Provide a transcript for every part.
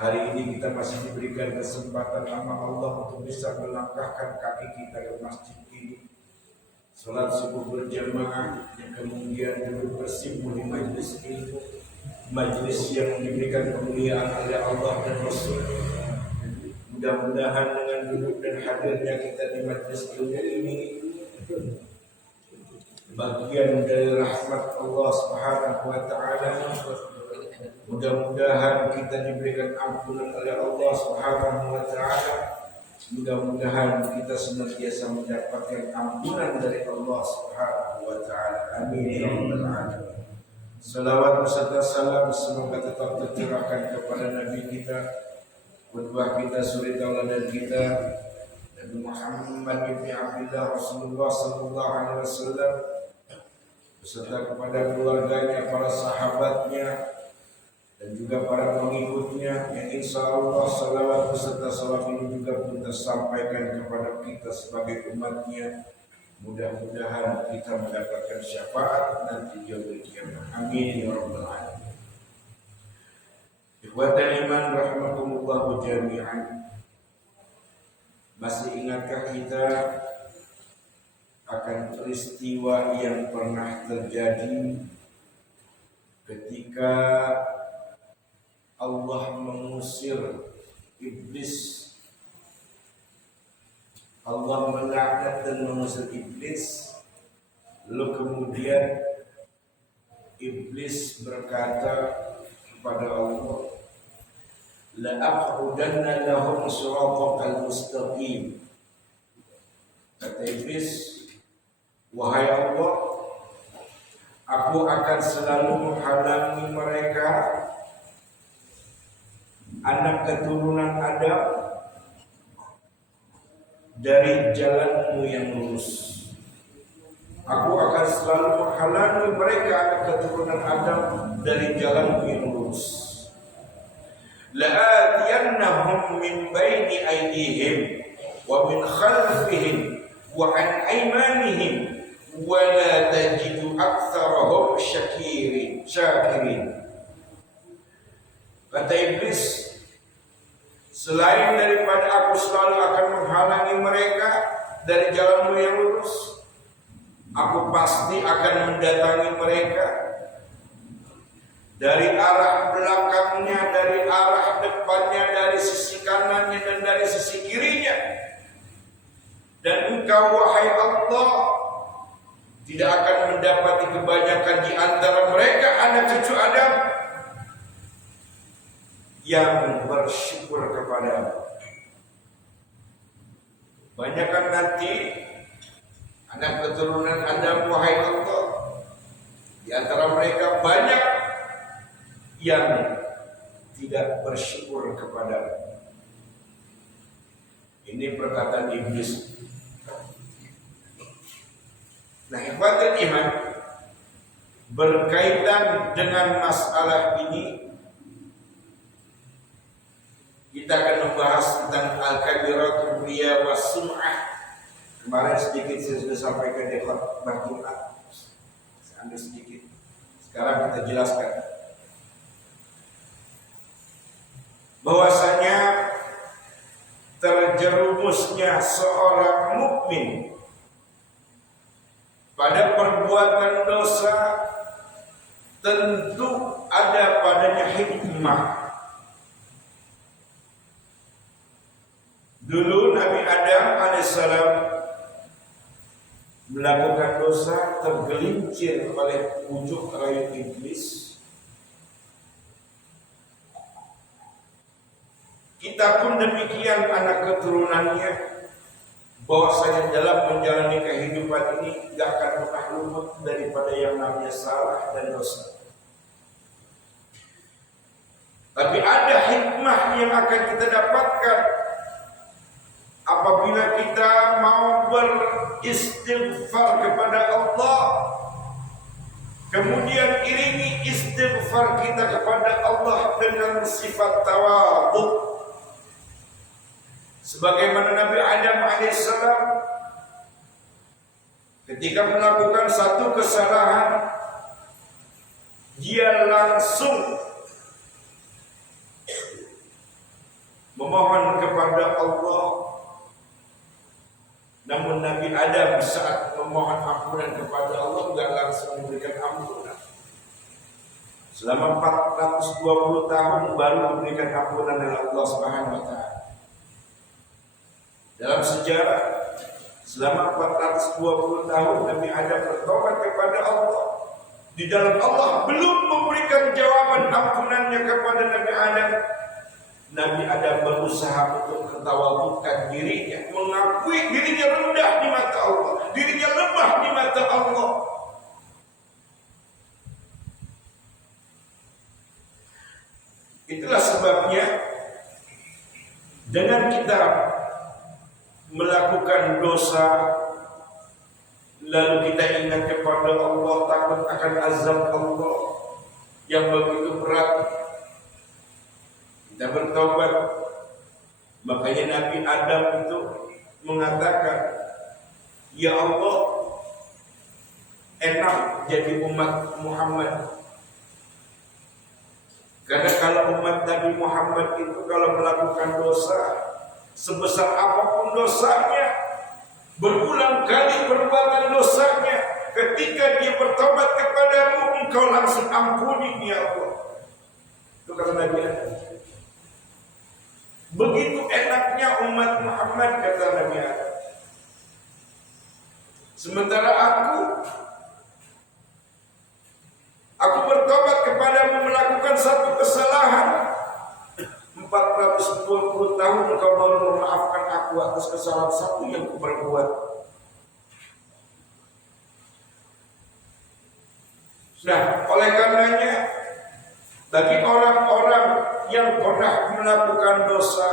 Hari ini kita masih diberikan kesempatan sama Allah untuk bisa melangkahkan kaki kita ke masjid ini, salat subuh berjamaah, yang kemudian duduk bersibuk di majlis ilmu, majlis yang diberikan kemuliaan oleh Allah dan Rasul. Mudah-mudahan dengan duduk dan hadirnya kita di majlis ilmu ini bagian dari rahmat Allah Subhanahu wa taala. Mudah-mudahan kita diberikan ampunan oleh Allah Subhanahu wa taala. Mudah-mudahan kita senantiasa mendapatkan ampunan dari Allah Subhanahu wa taala. Amin ya rabbal alamin. Salawat beserta salam semoga tetap tercurahkan kepada Nabi kita, qudwah kita, suri tauladan kita, Nabi Muhammad bin Abdullah Rasulullah sallallahu alaihi wasallam, beserta kepada keluarganya, para sahabatnya, dan juga para pengikutnya, yang insya Allah salawat beserta salam ini juga pun tersampaikan kepada kita sebagai umatnya. Mudah-mudahan kita mendapatkan syafaat nanti di yaumil qiyamah. Amin ya rabbal alamin. Ikhwatal iman rahimakumullah jami'an. Masih ingatkah kita akan peristiwa yang pernah terjadi ketika Allah mengusir iblis? Allah melaknat dan mengusir iblis. Lalu kemudian iblis berkata kepada Allah, la aqudanna lahum siratal mustaqim. Kata iblis, wahai Allah, aku akan selalu menghalangi mereka, anak keturunan Adam, dari jalanmu yang lurus. Aku akan selalu menghalangi mereka, anak keturunan Adam, dari jalanmu yang lurus. La'atiyannahum min baini aydihim wa min khalfihim wa an aymanihim wa la tajidu aktsarahum syakirin. Kata iblis, selain daripada aku selalu akan menghalangi mereka dari jalanmu yang lurus, aku pasti akan mendatangi mereka dari arah belakangnya, dari arah depannya, dari sisi kanannya dan dari sisi kirinya. Dan engkau wahai Allah tidak akan mendapati kebanyakan di antara mereka anak cucu Adam yang bersyukur kepada-Mu. Banyakkan nanti anak keturunan Adam wahai Allah, di antara mereka banyak yang tidak bersyukur kepada-Mu. Ini perkataan iblis. Nah, ikhwatul iman, berkaitan dengan masalah ini kita akan membahas tentang al-kabiratul riya was sum'ah. Kemarin sedikit saya sudah sampaikan di khutbah Jumat. Saya ambil sedikit. Sekarang kita jelaskan bahwasanya terjerumusnya seorang mukmin pada perbuatan dosa tentu ada padanya hikmah. Dulu Nabi Adam alaihissalam melakukan dosa, tergelincir oleh pucuk rayu iblis. Kita pun demikian anak keturunannya, bahwasanya dalam menjalani kehidupan ini tidak akan pernah luput daripada yang namanya salah dan dosa. Tapi ada hikmah yang akan kita dapatkan apabila kita mau beristighfar kepada Allah, kemudian iringi istighfar kita kepada Allah dengan sifat tawadhu. Sebagaimana Nabi Adam alaihissalam ketika melakukan satu kesalahan, dia langsung memohon kepada Allah. Namun Nabi Adam saat memohon ampunan kepada Allah enggak langsung memberikan ampunan. Selama 420 tahun baru memberikan ampunan oleh Allah Subhanahu wa taala. Dalam sejarah selama 420 tahun Nabi Adam bertobat kepada Allah. Di dalam Allah belum memberikan jawaban ampunannya kepada Nabi Adam. Nabi Adam berusaha untuk mentawadhukan dirinya, mengakui dirinya rendah di mata Allah, dirinya lemah di mata Allah. Itulah sebabnya dengan kita melakukan dosa lalu kita ingat kepada Allah, takut akan azab Allah yang begitu berat, kita bertobat. Makanya Nabi Adam itu mengatakan, ya Allah, enak jadi umat Muhammad. Karena kalau umat Nabi Muhammad itu kalau melakukan dosa, sebesar apapun dosanya, berulang kali perbuatan dosanya, ketika dia bertobat kepadamu, engkau langsung ampuni ya Allah. Itu kata Nabi Adam. Begitu enaknya umat Muhammad, kata Nabi Adam. Sementara aku bertobat kepadamu melakukan satu kesalahan. 420 tahun engkau baru memaafkan aku atas kesalahan satu yang kuperbuat. Nah, oleh karenanya bagi orang-orang yang pernah melakukan dosa,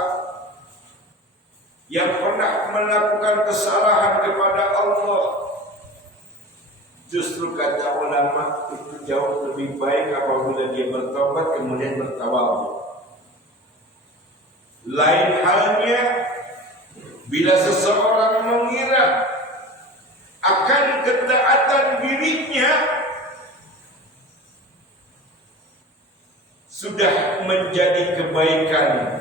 yang pernah melakukan kesalahan kepada Allah, justru kata ulama itu jauh lebih baik apabila dia bertobat kemudian bertawadhu. Lain halnya bila seseorang mengira akan ketaatan dirinya sudah menjadi kebaikan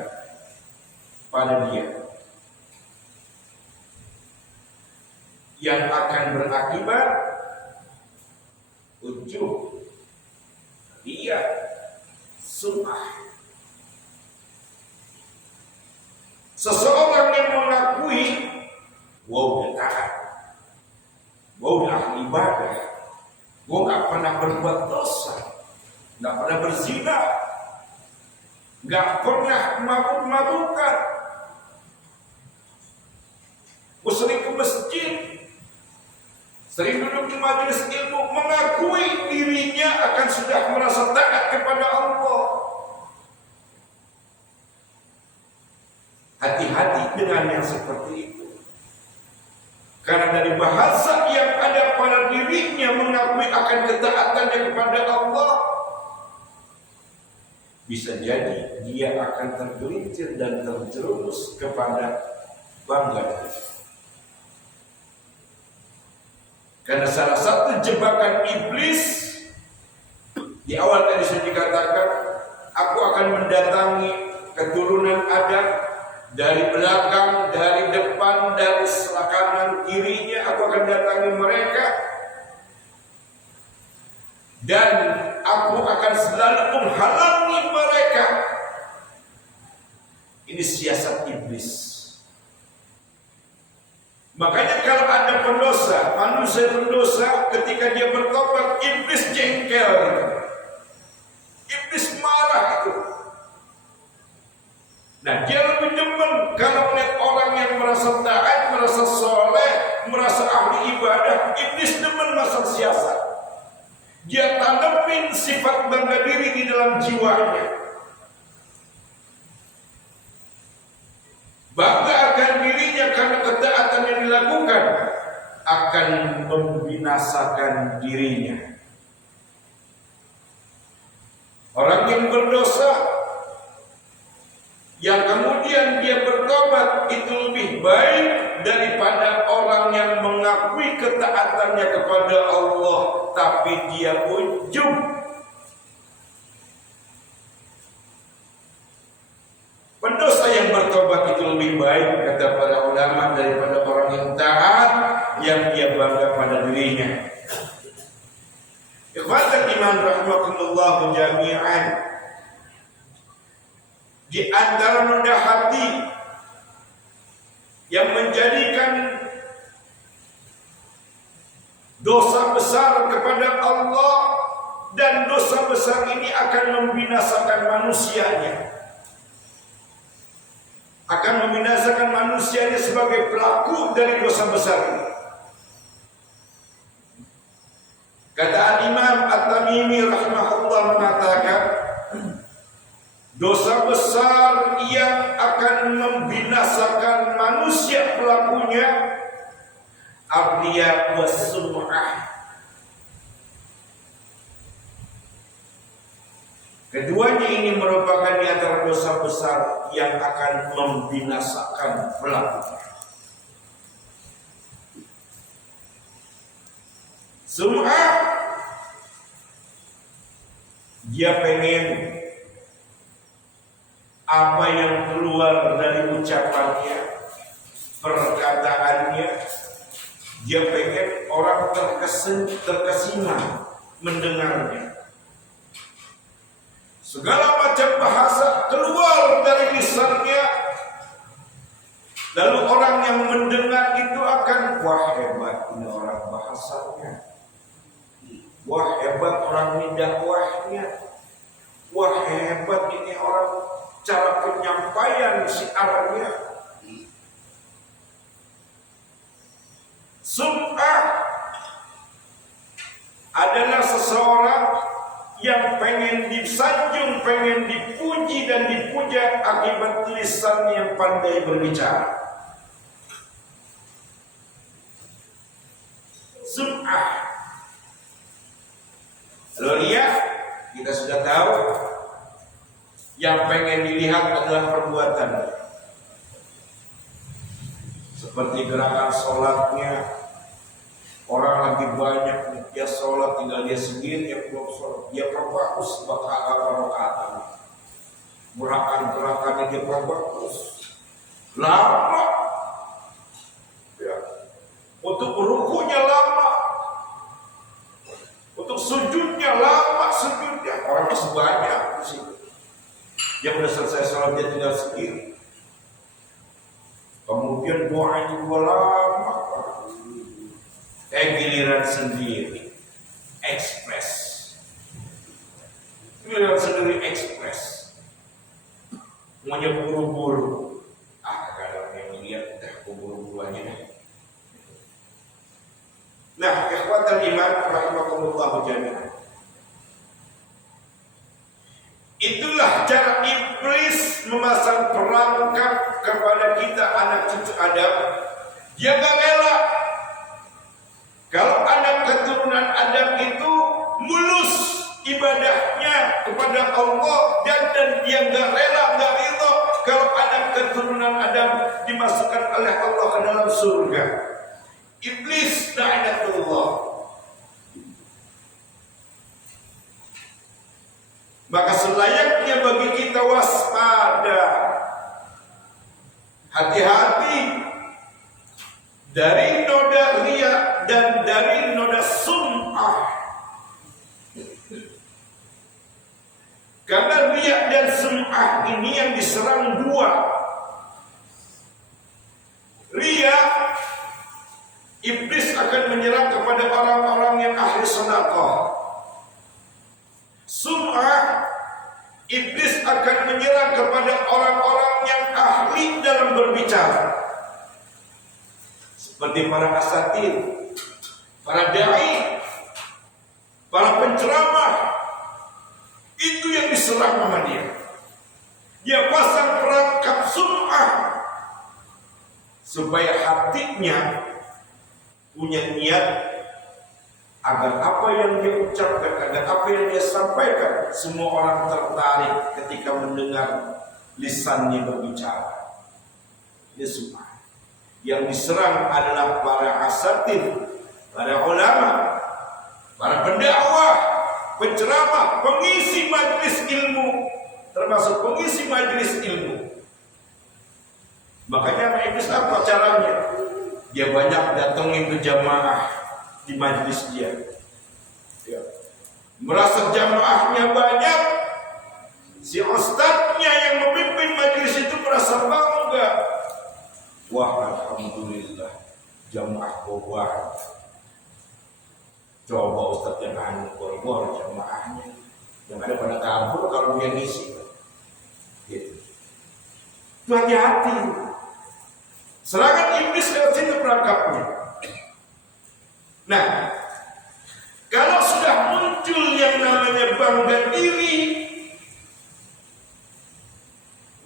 pada dia, yang akan berakibat ujub, riya, sum'ah. Seseorang yang mengakui, wow dia taat, wow dia ahli ibadah, wow gak pernah berbuat dosa, gak pernah berzina, gak pernah mabuk-mabukan, sering ke masjid, sering duduk di majelis ilmu, mengakui dirinya akan sudah merasa taat kepada Allah. Hati-hati dengan yang seperti itu. Karena dari bahasa yang ada pada dirinya mengakui akan ketaatannya kepada Allah, bisa jadi dia akan tergelincir dan terjerumus kepada bangga. Karena salah satu jebakan iblis di awal tadi sudah dikatakan, aku akan mendatangi keturunan Adam dari belakang, dari depan, dari kanan kirinya, aku akan datangi mereka dan aku akan selalu menghalangi mereka. Ini siasat iblis. Makanya kalau ada pendosa, manusia berdosa, ketika dia bertobat, iblis jengkel, iblis marah itu. Nah, dia lebih demen kalau melihat orang yang merasa taat, merasa soleh, merasa ahli ibadah. Iblis demen masuk siasat. Dia tanamkan sifat bangga diri di dalam jiwanya. Bangga akan dirinya karena ketaatan yang dilakukan akan membinasakan dirinya. Orang yang berdosa yang kemudian dia bertobat itu lebih baik daripada orang yang mengakui ketaatannya kepada Allah tapi dia ujub. Pendosa yang dirinya. Ikhwatul iman rahimakumullah jami'an, di antara noda hati yang menjadikan dosa besar kepada Allah, dan dosa besar ini akan membinasakan manusianya, akan membinasakan manusianya sebagai pelaku dari dosa besar ini. Kata Imam At-Tamimi rahimahullah mengatakan, dosa besar yang akan membinasakan manusia pelakunya ar-riya was-sum'ah. Keduanya ini merupakan di antara dosa besar yang akan membinasakan pelakunya. Sum'ah, dia pengen apa yang keluar dari ucapannya, perkataannya, dia pengen orang terkesima mendengarnya. Segala macam bahasa keluar dari lisannya, lalu orang yang mendengar itu akan, wah hebat ini orang bahasanya, wah hebat orang ini dakwahnya, wah hebat ini orang cara penyampaian syiarnya. Sum'ah adalah seseorang yang pengen disanjung, pengen dipuji dan dipuja akibat lisan yang pandai berbicara. Sum'ah. Lalu riya, kita sudah tahu, yang pengen dilihat adalah perbuatan, seperti gerakan sholatnya. Orang lagi banyak, dia sholat, tinggal dia sendiri, dia belum sholat, dia perbagus rakaat-rakaatan, gerakannya dia perbagus lama, ya. Untuk rukunya lama, untuk sujudnya lama, orang masih banyak di situ. Dia sudah selesai sholat, dia tinggal sendiri, kemudian doanya juga lama. Giliran sendiri ekspres, semuanya buru-buru. Kalau yang lihat udah buru-buru aja deh. Nah, ikhwatal iman rahimakumullah jami'an, itulah cara iblis memasang perangkap kepada kita anak cucu Adam. Dia gak rela kalau anak keturunan Adam itu mulus ibadahnya kepada Allah, dan dia nggak rela, nggak ridho kalau anak keturunan Adam dimasukkan oleh Allah ke dalam surga. Iblis la'natullah. Maka selayaknya bagi kita waspada, hati-hati dari noda riya dan dari noda sum'ah. Karena riya dan sum'ah ini yang diserang dua. Riya, iblis akan menyerang kepada orang-orang yang ahli sedekah. Sum'ah, iblis akan menyerang kepada orang-orang yang ahli dalam berbicara, seperti para asatir, para dai, para penceramah. Itu yang diserang sama dia. Dia pasang perangkap sum'ah supaya hatinya punya niat agar apa yang dia ucapkan, agar apa yang dia sampaikan, semua orang tertarik ketika mendengar lisannya berbicara. Ini sum'ah. Yang diserang adalah para asatir, para ulama, para pendakwah, penceramah, pengisi majelis ilmu, termasuk pengisi majelis ilmu. Makanya iblis apa caranya? Dia banyak datangin ke jamaah, di majlis dia. Ya. Merasa jamaahnya banyak, si ustadznya yang memimpin majlis itu merasa bangga. Wah, alhamdulillah, jamaah kobar. Coba ustadz yang anu kobar jamaahnya, yang ada pada kabur kalau dia ngisi. Gitu. Itu hati-hati. Serangan iblis lewat situ perangkapnya. Nah, kalau sudah muncul yang namanya bangga diri,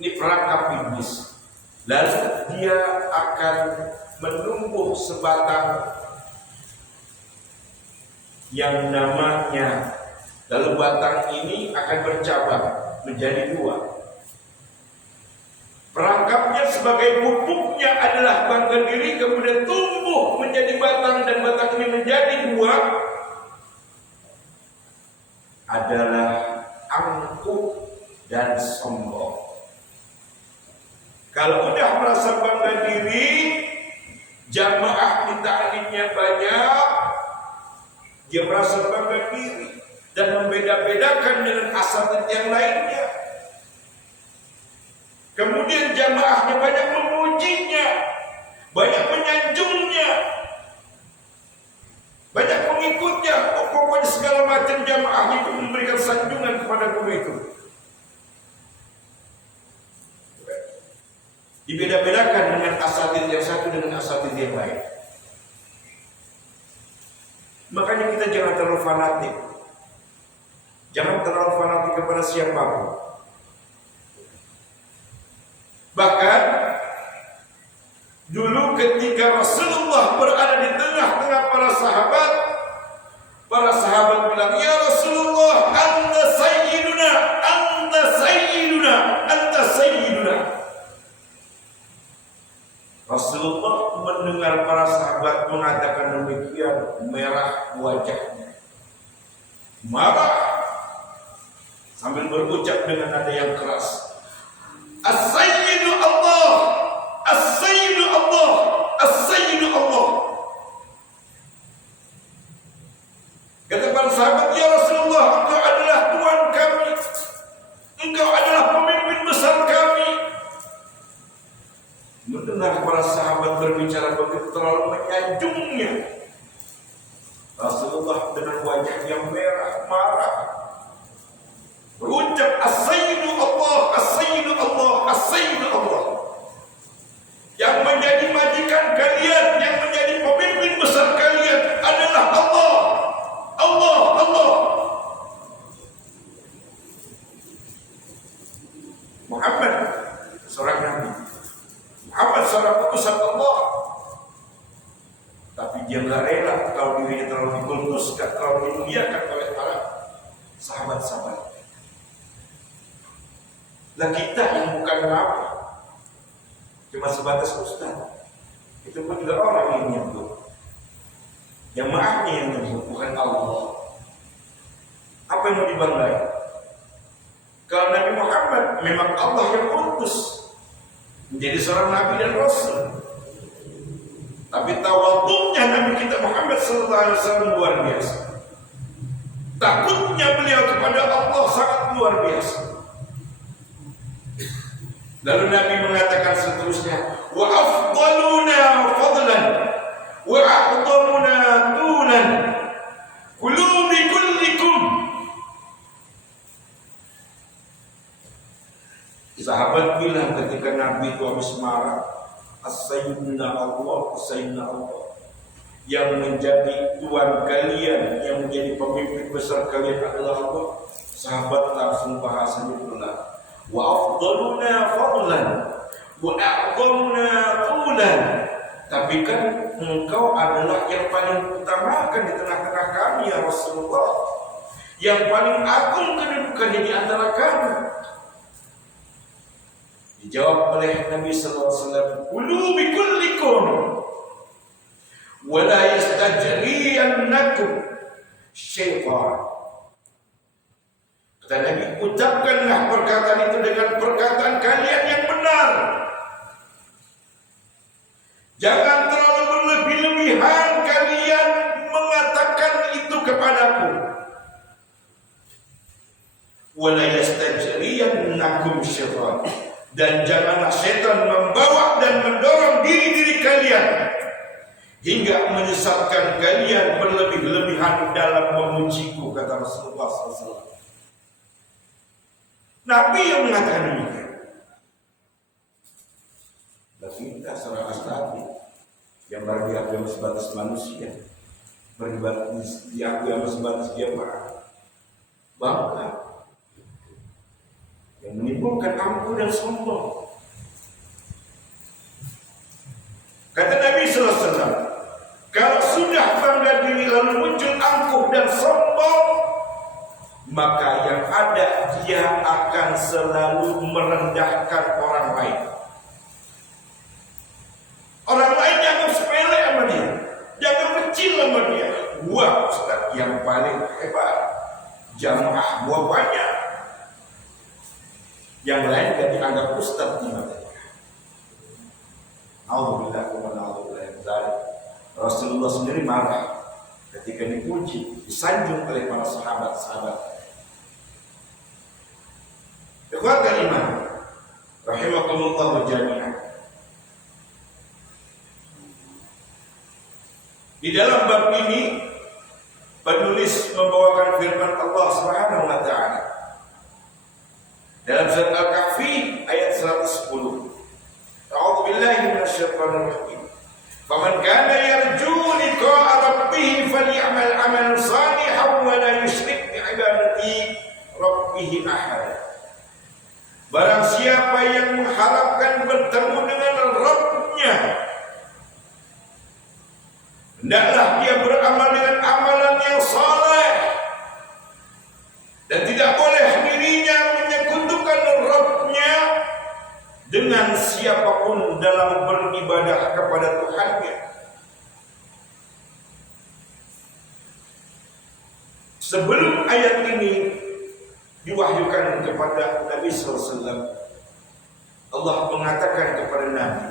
ini perangkap iblis. Lalu dia akan menumbuh sebatang yang namanya, lalu batang ini akan bercabang menjadi dua. Perangkapnya sebagai pupuknya adalah bangga diri, kemudian tumbuh menjadi batang, dan batang ini menjadi dua, adalah angkuh dan sombong. Kalau udah merasa bangga diri, jamaah dita'limnya banyak, dia merasa bangga diri dan membeda-bedakan dengan asatidz yang lainnya. Kemudian jamaahnya banyak memujinya, banyak menyanjungnya, banyak pengikutnya. Pokoknya segala macam jamaahnya itu memberikan sanjungan kepada guru itu. Dibeda-bedakan dengan asatidz yang satu dengan asatidz yang lain. Makanya kita jangan terlalu fanatik. Jangan terlalu fanatik kepada siapapun. Bahkan dulu ketika Rasulullah berada di tengah-tengah para sahabat bilang, "Ya Rasulullah, anta sayyiduna, anta sayyiduna, anta sayyiduna." Rasulullah mendengar para sahabat mengatakan demikian, merah wajahnya, marah sambil berucap dengan nada yang keras, "As-sayyidu Allah, as-sayyidu Allah, as-sayyidu Allah." Kata para sahabat, "Ya Rasulullah, engkau adalah Tuhan kami, engkau adalah pemimpin besar kami." Mendengar para sahabat berbicara begitu terlalu menyanjungnya, Rasulullah dengan wajah yang merah, marah, berucap, "As-sayyidu Allah, as-sayyidu Allah, as-sayyidu Allah." Yang menjadi majikan kalian, yang menjadi pemimpin besar kalian adalah Allah, Allah, Allah. Muhammad seorang nabi, Muhammad seorang utusan Allah, tapi dia nggak rela kalau dirinya terlalu dikultuskan, terlalu dimuliakan oleh para sahabat-sahabat. Lah kita yang bukan nabi, cuma sebatas ustaz, itu pun juga orang yang nyebut, jamaahnya yang nyebut, bukan Allah. Apa yang mau dibanggai? Kalau Nabi Muhammad memang Allah yang utus menjadi seorang nabi dan rasul, tapi tawadhu'nya Nabi kita Muhammad SAW luar biasa. Takutnya beliau kepada Allah sangat luar biasa. Lalu Nabi mengatakan seterusnya, "Wa afdaluna fadlan wa a'dhamuna tulan kulu bi kullikum." Sahabat bilang ketika Nabi itu habis marah, "As-sayyidina Allah, as-sayyidina Allah." Yang menjadi tuan kalian, yang menjadi pemimpin besar kalian adalah Allah. Sahabat langsung bahasanya ulang, "Wa afdaluna fadlan wa a'dhamuna tulan." Tapi kan engkau adalah yang paling utamakan di tengah-tengah kami ya Rasulullah, yang paling agung kedudukannya di antara kami. Dijawab oleh Nabi sallallahu alaihi wasallam, "Qulu bi kullikum wa la yastajriyannakum syaitan." Kata Nabi, ucapkanlah perkataan itu dengan perkataan kalian yang benar. Jangan terlalu berlebih-lebihan kalian syaitan. Dan janganlah syaitan membawa dan mendorong diri-diri kalian hingga menyesatkan kalian berlebih-lebihan dalam memujiku, kata Rasulullah SAW. Nabi yang mengatakan demikian. Tapi kita seorang astagfir yang berdiakui yang sebatas manusia, diakui yang sebatas jamaah, bangga, yang menimbulkan angkuh dan sombong. Kata Nabi SAW, kalau sudah bangga diri lalu muncul angkuh dan sombong, maka yang ada dia akan selalu merendahkan orang lain. Orang lain jangan sepele sama dia, jangan kecil sama dia. Wah, Ustaz yang paling hebat, jamaah gua banyak. Yang lain gak dianggap ustaz di mata dia. Alhamdulillah, Rasulullah sendiri marah ketika dipuji, disanjung oleh para sahabat-sahabat. Ikhwatal iman, rahimakumullah jami'an. Di dalam bab ini penulis membawakan firman Allah Subhanahu wa taala dalam surat Al-Kahfi ayat 110. A'udzu billahi minasyaitonir rajim. Faman kana yarju liqa'a rabbih falyamal 'amalan shalihan wa la yusyrik bi 'ibadati rabbih ahada. Barang siapa yang mengharapkan bertemu dengan Rabb-Nya, hendaklah dia beramal dengan amalan yang saleh dan tidak boleh dirinya menyekutukan Rabb-Nya dengan siapapun dalam beribadah kepada Tuhannya. Sebelum ayat ini diwahyukan kepada Nabi SAW, Allah mengatakan kepada Nabi,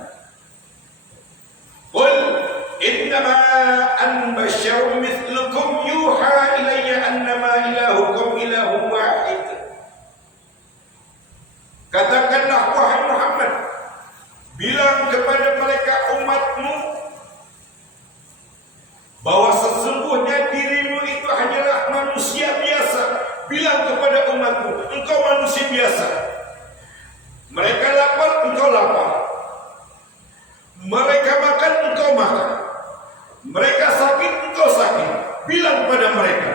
"Qul innama ana basyarun mithlukum yuha ilayya annama ilahukum ilahun wahid." Katakanlah wahai Muhammad, bilang kepada mereka umatmu bahwa sesungguhnya dirimu itu hanyalah manusia biasa. Bilang kepada umatmu, engkau manusia biasa. Mereka lapar, engkau lapar. Mereka makan, engkau makan. Mereka sakit, engkau sakit. Bilang kepada mereka.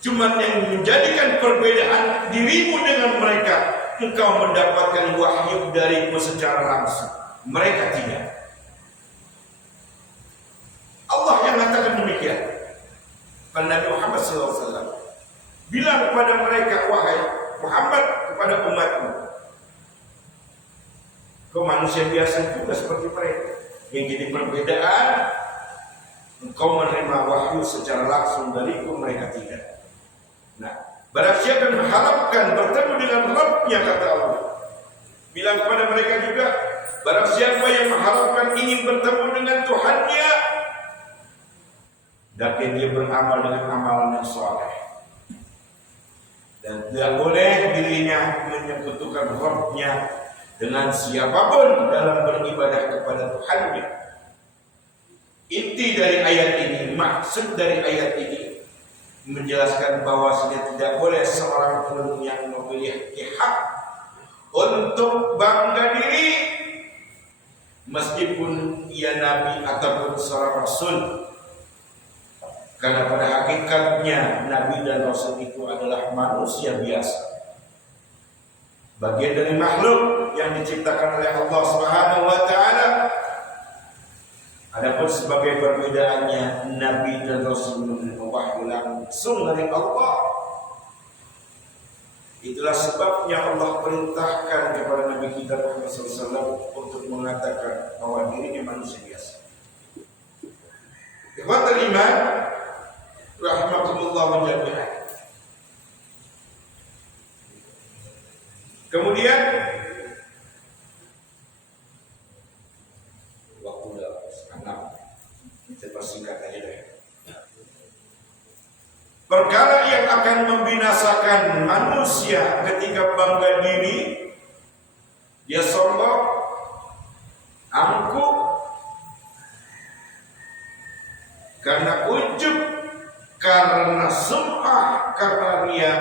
Cuman yang menjadikan perbedaan dirimu dengan mereka, engkau mendapatkan wahyu dariku secara langsung. Mereka tidak. Allah yang mengatakan demikian. Nabi Muhammad SAW bilang kepada mereka, wahai Muhammad, kepada umatmu, kau manusia biasa juga seperti mereka. Yang jadi perbedaan, engkau menerima wahyu secara langsung dariku, mereka tidak. Nah, barang siapa yang mengharapkan bertemu dengan Rabb-Nya, kata Allah, bilang kepada mereka juga, barang siapa yang mengharapkan ingin bertemu dengan Tuhannya, dan dia beramal dengan amalan yang saleh. Dan tidak boleh dirinya menyekutukan Rabb-Nya dengan siapapun dalam beribadah kepada Tuhannya. Inti dari ayat ini, maksud dari ayat ini, menjelaskan bahwasanya tidak boleh seorang pun yang memiliki hak untuk bangga diri, meskipun ia nabi ataupun seorang rasul. Karena pada hakikatnya Nabi dan Rasul itu adalah manusia biasa, bagian dari makhluk yang diciptakan oleh Allah Subhanahu wa taala. Adapun sebagai perbedaannya, Nabi dan Rasul menerima wahyu langsung dari Allah. Itulah sebabnya Allah perintahkan kepada Nabi kita Muhammad SAW untuk mengatakan bahwa dirinya manusia biasa. Ikhwatul iman, rahimakumullah jami'an. Kemudian waktu udah 6, saya persingkat aja deh. Perkara yang akan membinasakan manusia ketika bangga diri dia sombong, angkuh, karena ujub, karena sum'ah, karena riya.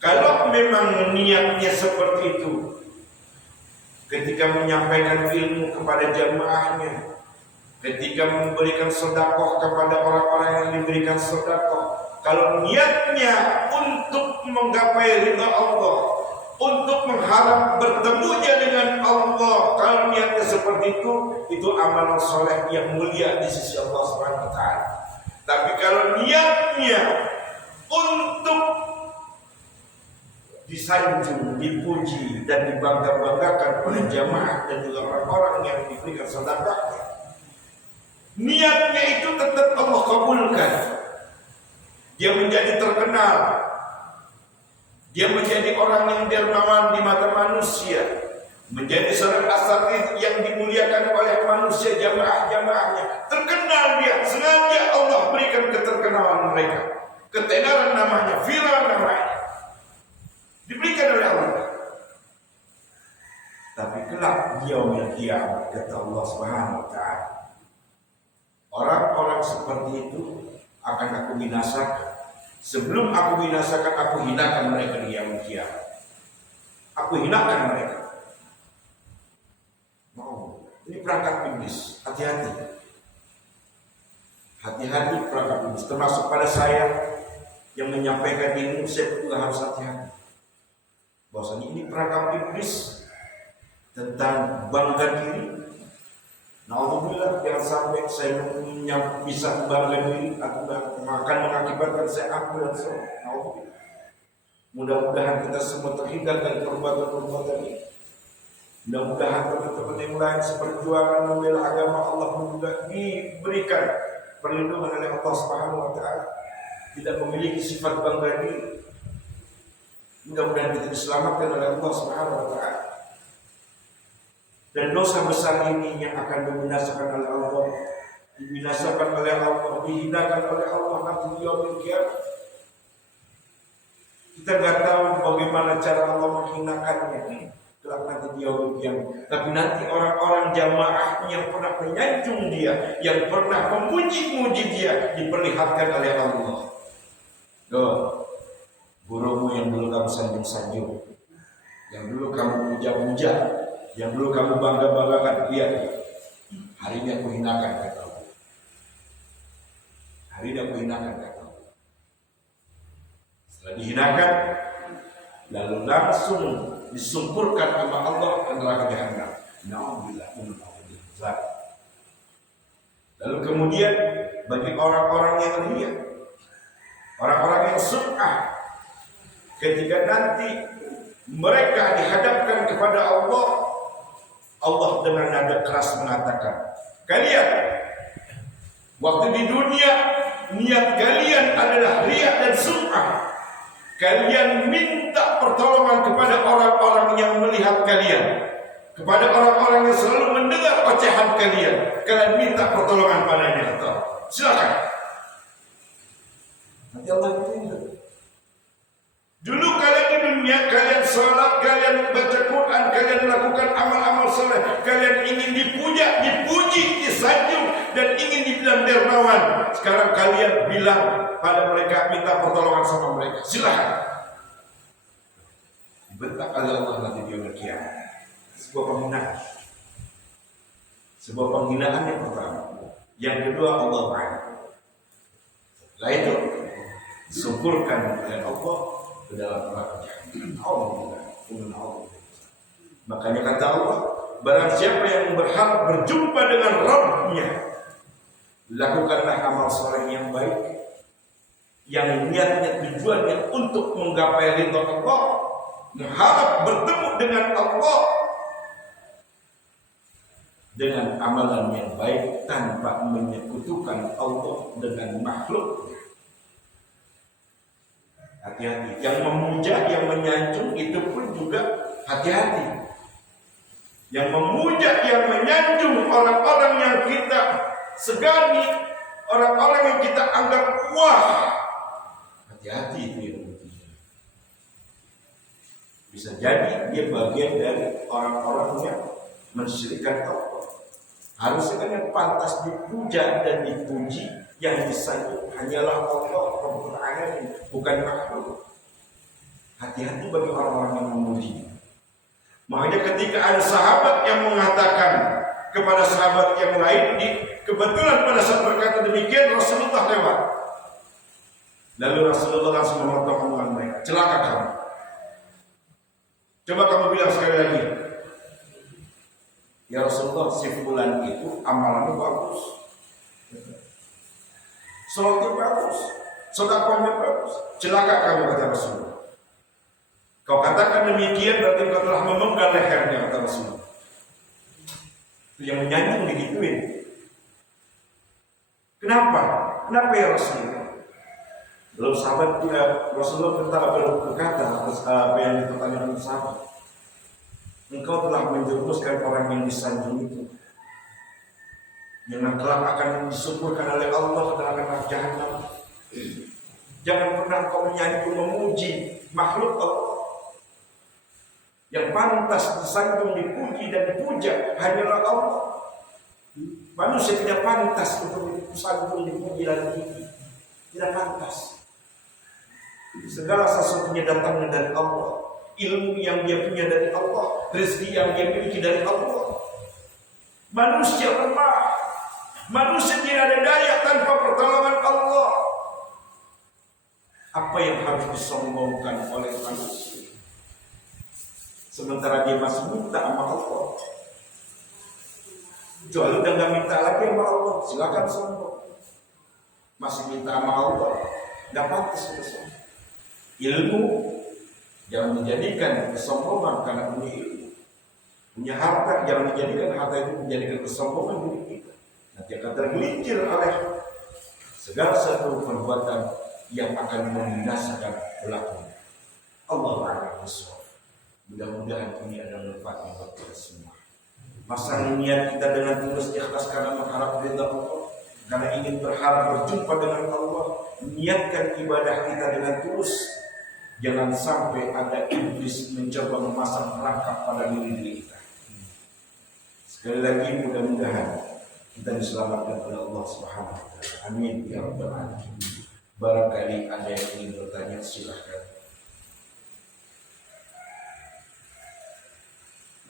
Kalau memang niatnya seperti itu, ketika menyampaikan ilmu kepada jamaahnya, ketika memberikan sedekah kepada orang-orang yang diberikan sedekah, kalau niatnya untuk menggapai ridha Allah, untuk mengharap bertemunya dengan Allah, kalau niatnya seperti itu amalan soleh yang mulia di sisi Allah Subhanahu wa taala. Tapi kalau niatnya untuk disanjung, dipuji dan dibangga-banggakan oleh jamaah dan juga orang-orang yang diberikan sedekahnya, niatnya itu tetap Allah kabulkan. Dia menjadi terkenal, dia menjadi orang yang dermawan di mata manusia, menjadi seorang asatidz yang dimuliakan oleh manusia, jamaah-jamaahnya. Terkenal dia, sengaja Allah berikan keterkenalan mereka, ketenaran namanya, viral namanya, diberikan oleh Allah. Tapi kelak yaumil qiyamah, kata Allah Subhanahu wa taala, orang-orang seperti itu akan aku binasakan. Sebelum aku binasakan, aku hinakan mereka di yaumil qiyamah. Aku hinakan mereka. Mau, ini perangkat iblis. Hati-hati. Hati-hati perangkat iblis. Termasuk pada saya yang menyampaikan ilmu, saya juga harus hati-hati. Bahwasanya ini perangkat iblis tentang bangga diri. Alhamdulillah, jangan sampai saya bisa bangga diri, aku akan mengakibatkan saya aku dan semua. Alhamdulillah. Mudah-mudahan kita semua terhindar dari perbuatan-perbuatan ini. Mudah-mudahan teman-teman yang lain seperjuangan membela agama Allah juga diberikan perlindungan oleh Allah Subhanahu wa taala, tidak memiliki sifat bangga diri. Mudah-mudahan kita diselamatkan oleh Allah Subhanahu wa taala. Dan dosa besar ini yang akan dibinasakan oleh Allah, dibinasakan oleh Allah, dihinakan oleh Allah nanti di yaumil qiyamah. Kita nggak tahu bagaimana cara Allah menghinakannya kelak nanti di yaumil qiyamah. Tapi nanti orang-orang jamaah yang pernah menyanjung dia, yang pernah memuji-muji dia, diperlihatkan oleh Allah. Doh, gurumu yang dulu kamu sanjung-sanjung, yang dulu kamu puja-puja, yang dulu kamu bangga-banggakan, lihat, hari ini aku hinakan, kata Allah. Hari ini aku hinakan, kata Allah. Setelah dihinakan, lalu langsung disempurkan sama Allah ke neraka jahanam. Na'udzubillah min dzalik. Lalu kemudian bagi orang-orang yang riya, orang-orang yang sum'ah, ketika nanti mereka dihadapkan kepada Allah, Allah dengan nada keras mengatakan, kalian waktu di dunia niat kalian adalah riya dan sum'ah. Kalian minta pertolongan kepada orang-orang yang melihat kalian, kepada orang-orang yang selalu mendengar ocehan kalian. Kalian minta pertolongan padanya, atau silakan. Nanti Allah itu. Dulu kalian di dunia, kalian sholat, kalian baca Quran, kalian melakukan amal-amal soleh, kalian ingin dipuja, dipuji, disanjung, dan ingin dibilang dermawan. Sekarang kalian bilang pada mereka, minta pertolongan sama mereka. Silakan. Dibentak oleh Allah nanti di yaumil qiyamah. Sebuah penghinaan. Sebuah penghinaan yang pertama. Yang kedua, Allah Ta'ala. Setelah itu disempurkan oleh Allah ke dalam neraka jahanam. Makanya kata Allah, barang siapa yang berharap berjumpa dengan Rabb-Nya, lakukanlah amal soleh yang baik, yang niatnya tujuannya untuk menggapai ridha Allah, mengharap bertemu dengan Allah dengan amalan yang baik tanpa menyekutukan Allah dengan makhluk. Hati-hati, yang memuja, yang menyanjung itu pun juga hati-hati. Yang memuja, yang menyanjung orang-orang yang kita segani, orang-orang yang kita anggap wah, hati-hati itu yang Bisa jadi dia bagian dari orang-orang yang mensyirikkan Allah. Harusnya kan yang pantas dipuja dan dipuji, yang disanjung hanyalah Allah Rabbul Alamin, bukan makhluk. Hati-hati bagi orang-orang yang memuji. Makanya ketika ada sahabat yang mengatakan kepada sahabat yang lain, kebetulan pada saat berkata demikian Rasulullah lewat. Lalu Rasulullah langsung memotong omongan mereka, celaka kamu. Coba kamu bilang sekali lagi, ya Rasulullah, si fulan itu amalannya bagus, sholatnya bagus, sedekahnya bagus. Celaka kamu, kata Rasulullah. Kau katakan demikian berarti kau telah memenggal lehernya, kata Rasulullah. Itu yang menyanyi digituin. Kenapa? Kenapa ya Rasulullah? Belum sahabat Rasulullah berkata atas apa yang dipertanyakan sahabat. Engkau telah menjerumuskan orang yang disanjung itu, yang kelak akan disuburkan oleh Allah ke dalam neraka Jahannam. Jangan pernah kau menyanjung memuji makhluk Allah. Yang pantas disanjung, dipuji dan dipuja hanyalah Allah. Manusia tidak pantas untuk disanjung, dipuji dan dipuji. Tidak pantas. Segala sesuatunya datangnya dari Allah. Ilmu yang dia punya dari Allah, rezeki yang dia miliki dari Allah. Manusia lemah. Manusia tidak ada daya tanpa pertolongan Allah. Apa yang harus disombongkan oleh manusia? Sementara dia masih minta sama Allah. Jual udah gak minta lagi sama Allah, silakan sombong. Masih minta sama Allah, gak pantas kita sombong. Ilmu jangan dijadikan kesombongan karena punya ilmu. Punya harta jangan dijadikan harta itu menjadikan kesombongan diri kita. Nanti akan tergelincir oleh segala satu perbuatan yang akan membinasakan pelaku. Allah a'lam bishawab. Mudah-mudahan ini adalah manfaat buat kita semua. Masa niat kita dengan tulus ikhlas karena mengharap ridha Allah, karena ingin berharap berjumpa dengan Allah, niatkan ibadah kita dengan tulus. Jangan sampai ada iblis mencoba memasang perangkap pada diri kita. Sekali lagi mudah-mudahan kita diselamatkan oleh Allah Subhanahu wa taala. Amin ya rabbal alamin. Barangkali ada yang ingin bertanya, silahkan.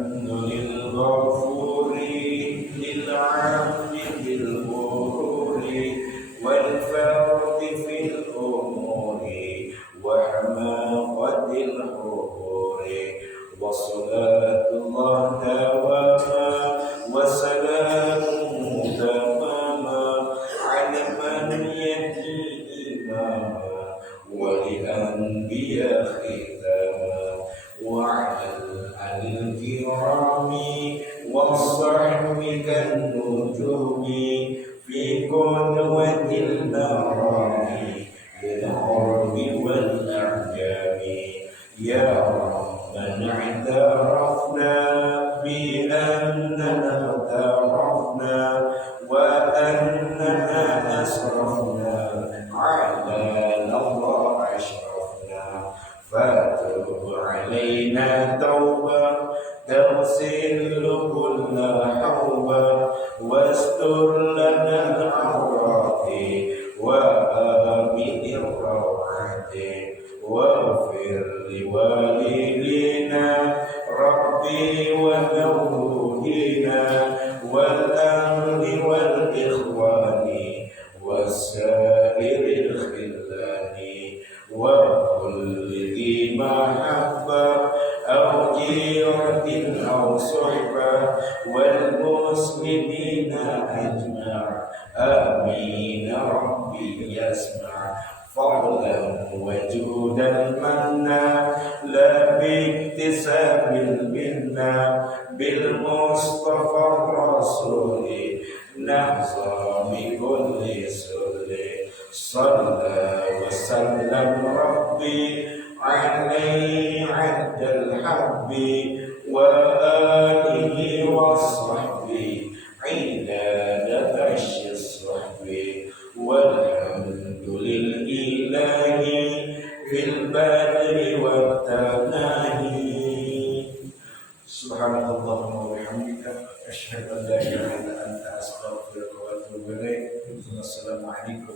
Lil ghafuri lil 'abdi bil ghururi wal fardi fil umuri wa hamaqatil hururi wa salatullah dawama wa salamuhu tamama ala man yati imama wa li anbiya khitama wa ala al-kirami wa sahbi kan nujumi fi qudwatil marami bil urbi wal a'jami ya rabban i'tarafna bi annana tarafna wa annana asrafna ala Allah ashrafna fatub alaina tawbah تغسل كل حوبة واستر لنا العورات وآمن الروعات واغفر لوالدينا ربي ومولودينا والأهل والإخوان والسائر الخلان وكل ذي محبة أو جيرة أو صحبة والمسلمين أجمع آمين ربي يسمع فضلا وجودا منا لا باكتساب المنا بالمصطفى الرسول نحظى بكل سر صلى وسلم ربي عليه عد الحب وآله وصحبه عداد عش الصحب والحمد لله في الباب الفجر والتناهي سبحانك اللهم وبحمدك أشهد أن لا إله إلا أنت أستغفرك وأتوب إليك السلام عليكم